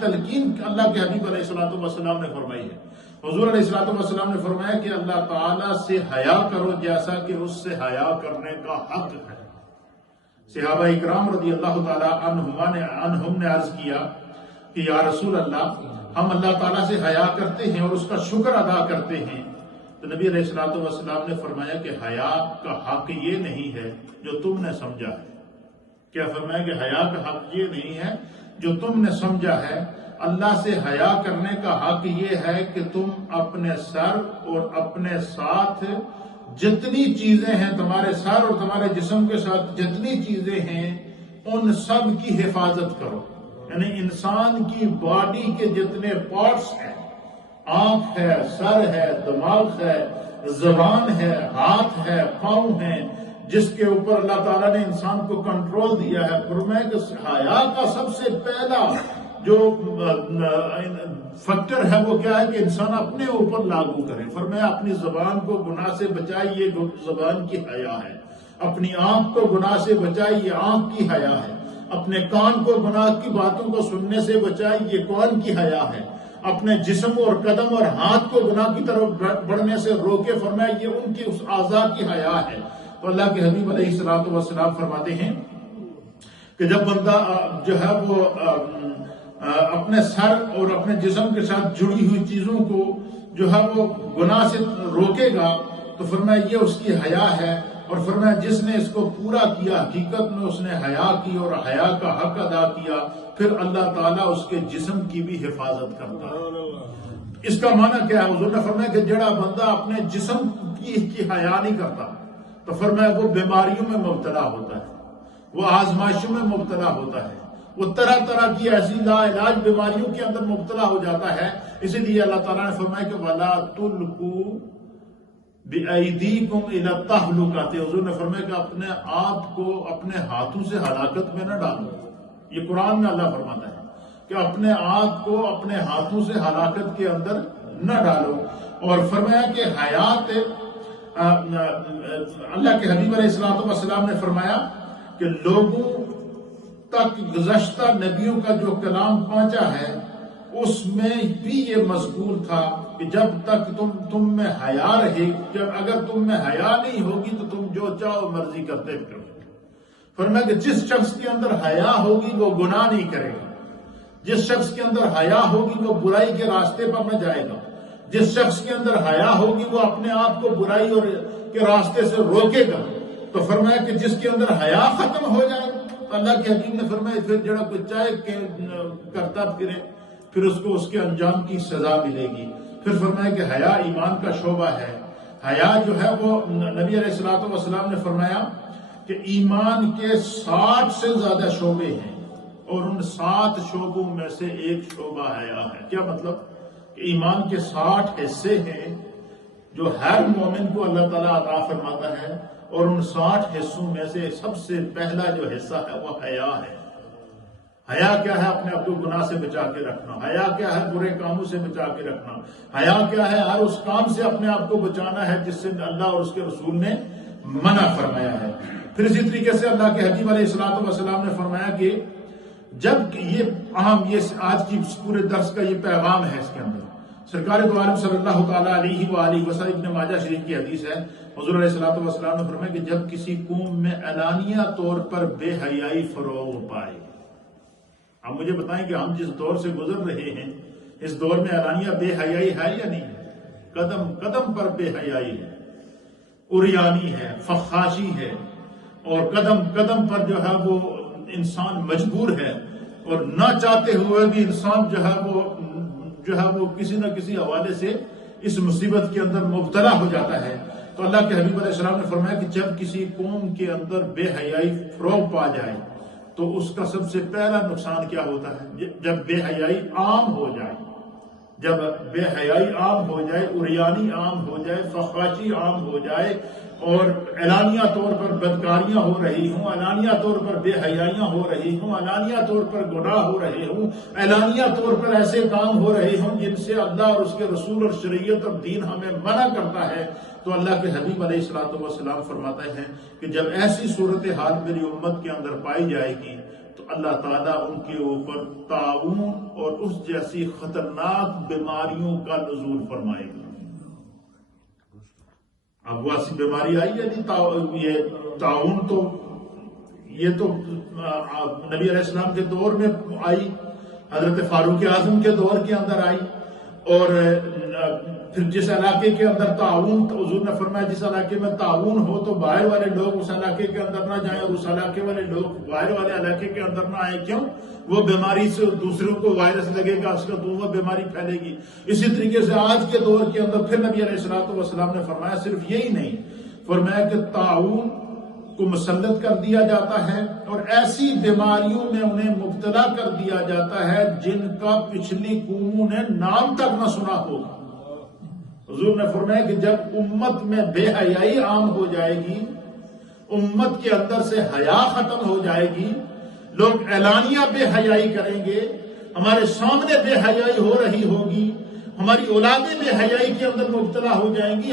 تلقین اللہ کے حبیب علیہ الصلوۃ والسلام نے فرمائی ہے۔ حضور علیہ الصلوۃ والسلام نے فرمایا کہ اللہ تعالیٰ سے حیا کرو جیسا کہ اس سے حیا کرنے کا حق ہے۔ صحابہ اکرام رضی اللہ تعالیٰ عنہم نے عرض کیا کہ یا رسول اللہ، ہم اللہ تعالیٰ سے حیا کرتے ہیں اور اس کا شکر ادا کرتے ہیں، تو نبی علیہ الصلوۃ والسلام نے فرمایا کہ حیا کا حق یہ نہیں ہے جو تم نے سمجھا ہے۔ کیا فرمایا کہ حیا کا حق یہ نہیں ہے جو تم نے سمجھا ہے، اللہ سے حیا کرنے کا حق یہ ہے کہ تم اپنے سر اور اپنے ساتھ جتنی چیزیں ہیں، تمہارے سر اور تمہارے جسم کے ساتھ جتنی چیزیں ہیں، ان سب کی حفاظت کرو۔ یعنی انسان کی باڈی کے جتنے پارٹس ہیں، آنکھ ہے، سر ہے، دماغ ہے، زبان ہے، ہاتھ ہے، پاؤں ہیں، جس کے اوپر اللہ تعالیٰ نے انسان کو کنٹرول دیا ہے۔ فرمایا کہ حیا کا سب سے پہلا جو فیکٹر ہے وہ کیا ہے کہ انسان اپنے اوپر لاگو کرے۔ فرمایا اپنی زبان کو گناہ سے بچائے، یہ زبان کی حیا ہے۔ اپنی آنکھ کو گناہ سے بچائے، یہ آنکھ کی حیا ہے۔ اپنے کان کو گناہ کی باتوں کو سننے سے بچائے، یہ کان کی حیا ہے۔ اپنے جسم اور قدم اور ہاتھ کو گناہ کی طرف بڑھنے سے روکے، فرمایا یہ ان کی اس اعضاء کی حیا ہے۔ تو اللہ کے حبیب علیہ الصلوۃ والسلام فرماتے ہیں کہ جب بندہ جو ہے وہ اپنے سر اور اپنے جسم کے ساتھ جڑی ہوئی چیزوں کو جو ہے وہ گناہ سے روکے گا تو فرمایا یہ اس کی حیا ہے، اور فرمایا جس نے اس کو پورا کیا حقیقت میں اس نے حیا کی اور حیا کا حق ادا کیا، پھر اللہ تعالیٰ اس کے جسم کی بھی حفاظت کرتا ہے۔ اس کا معنی کیا ہے؟ حضور نے فرمایا کہ جڑا بندہ اپنے جسم کی حیا نہیں کرتا تو فرمایا وہ بیماریوں میں مبتلا ہوتا ہے، وہ آزمائشوں میں مبتلا ہوتا ہے، وہ طرح طرح کی ایسی لا علاج بیماریوں کے اندر مبتلا ہو جاتا ہے۔ اسی لیے اللہ تعالیٰ نے فرمایا کہ وَلَا تُلْقُوا بِأَيْدِيكُمْ إِلَى التَّهْلُكَةِ۔ حضور نے فرمایا کہ اپنے آپ کو اپنے ہاتھوں سے ہلاکت میں نہ ڈالو۔ یہ قرآن میں اللہ فرماتا ہے کہ اپنے آپ کو اپنے ہاتھوں سے ہلاکت کے اندر نہ ڈالو، اور فرمایا کہ حیات اللہ کے حبیب علیہ الصلوۃ والسلام نے فرمایا کہ لوگوں تک گزشتہ نبیوں کا جو کلام پہنچا ہے اس میں بھی یہ مذکور تھا کہ جب تک تم میں حیا رہے، اگر تم میں حیا نہیں ہوگی تو تم جو چاہو مرضی کرتے پھرو۔ فرمایا کہ جس شخص کے اندر حیا ہوگی وہ گناہ نہیں کرے گا، جس شخص کے اندر حیا ہوگی وہ برائی کے راستے پر نہ جائے گا، جس شخص کے اندر حیا ہوگی وہ اپنے آپ کو برائی اور کے راستے سے روکے گا۔ تو فرمایا کہ جس کے اندر حیا ختم ہو جائے تو اللہ کے حکیم نے فرمایا پھر جڑا کوئی چاہے کرتا پھرے، پھر اس کو اس کے انجام کی سزا ملے گی۔ پھر فرمایا کہ حیا ایمان کا شعبہ ہے۔ حیا جو ہے وہ نبی علیہ الصلوۃ والسلام نے فرمایا کہ ایمان کے 60 سے زیادہ شعبے ہیں، اور ان 7 شعبوں میں سے ایک شعبہ حیا ہے۔ کیا مطلب؟ کہ ایمان کے 60 حصے ہیں جو ہر مومن کو اللہ تعالیٰ عطا فرماتا ہے، اور ان 60 حصوں میں سے سب سے پہلا جو حصہ ہے وہ حیا ہے۔ حیا کیا ہے؟ اپنے آپ کو گناہ سے بچا کے رکھنا۔ حیا کیا ہے؟ برے کاموں سے بچا کے رکھنا۔ حیا کیا ہے؟ ہر اس کام سے اپنے آپ کو بچانا ہے جس سے اللہ اور اس کے رسول نے منع فرمایا ہے۔ پھر اسی طریقے سے اللہ کے حبیب علیہ الصلوۃ والسلام نے فرمایا کہ جب یہ اہم، یہ آج کی پورے درس کا یہ پیغام ہے، اس کے اندر سرکار دو عالم صلی اللہ تعالیٰ علیہ وآلہ وسلم، ابن ماجہ شریف کی حدیث ہے، حضور علیہ الصلوۃ والسلام نے فرمایا کہ جب کسی قوم میں اعلانیہ طور پر بے حیائی فروغ پائے۔ اب مجھے بتائیں کہ ہم جس دور سے گزر رہے ہیں اس دور میں اعلانیہ بے حیائی ہے یا نہیں ہے؟ قدم قدم پر بے حیائی ہے، عریانی ہے، فحاشی ہے، اور قدم قدم پر جو ہے وہ انسان مجبور ہے، اور نہ چاہتے ہوئے بھی انسان جو ہے وہ کسی نہ کسی حوالے سے اس مصیبت کے اندر مبتلا ہو جاتا ہے۔ تو اللہ کے حبیب علیہ السلام نے فرمایا کہ جب کسی قوم کے اندر بے حیائی فروغ پا جائے تو اس کا سب سے پہلا نقصان کیا ہوتا ہے؟ جب بے حیائی عام ہو جائے، جب بے حیائی عام ہو جائے، عریانی عام ہو جائے، فحاشی عام ہو جائے، اور اعلانیہ طور پر بدکاریاں ہو رہی ہوں، اعلانیہ طور پر بے حیائیاں ہو رہی ہوں، اعلانیہ طور پر گناہ ہو رہے ہوں، اعلانیہ طور پر ایسے کام ہو رہے ہوں جن سے اللہ اور اس کے رسول اور شریعت اور دین ہمیں منع کرتا ہے، تو اللہ کے حبیب علیہ الصلوۃ والسلام فرماتے ہیں کہ جب ایسی صورتحال میری امت کے اندر پائی جائے گی تو اللہ تعالیٰ ان کے اوپر طاعون اور اس جیسی خطرناک بیماریوں کا نزول فرمائے گا۔ اب وہ ایسی بیماری آئی ہے نہیں، یہ طاعون تو یہ تو نبی علیہ السلام کے دور میں آئی، حضرت فاروق اعظم کے دور کے اندر آئی، اور پھر جس علاقے کے اندر طاعون، حضور نے فرمایا جس علاقے میں طاعون ہو تو باہر والے لوگ اس علاقے کے اندر نہ جائیں، اور اس علاقے والے لوگ باہر والے علاقے کے اندر نہ آئیں۔ کیوں؟ وہ بیماری سے دوسروں کو وائرس لگے گا، اس کا تو وہ بیماری پھیلے گی۔ اسی طریقے سے آج کے دور کے اندر پھر نبی علیہ السلام نے فرمایا صرف یہی نہیں، فرمایا کہ طاعون کو مسلط کر دیا جاتا ہے اور ایسی بیماریوں میں انہیں مبتلا کر دیا جاتا ہے جن کا پچھلی قوموں نے نام تک نہ سنا ہوگا۔ حضور نے فرمایا کہ جب امت میں بے حیائی عام ہو جائے گی، امت کے اندر سے حیا ختم ہو جائے گی، لوگ اعلانیہ بے حیائی کریں گے، ہمارے سامنے بے حیائی ہو رہی ہوگی، ہماری اولادیں بے حیائی کے اندر مبتلا ہو جائیں گی۔